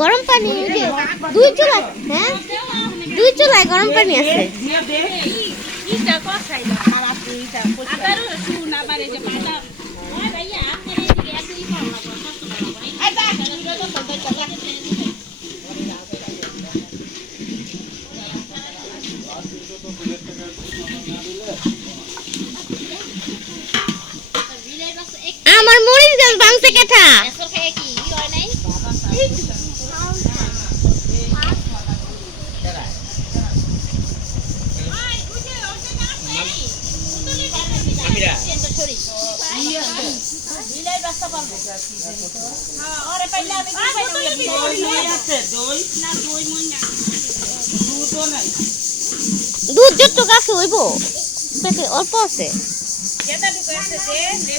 গরম পানি দুই চুলা, হ্যাঁ দুই চুলায় গরম পানি আছে। আমার মরিচ গাছ ভাঙছে কেটা? দুধ যত গাছে হইব অল্প আছে।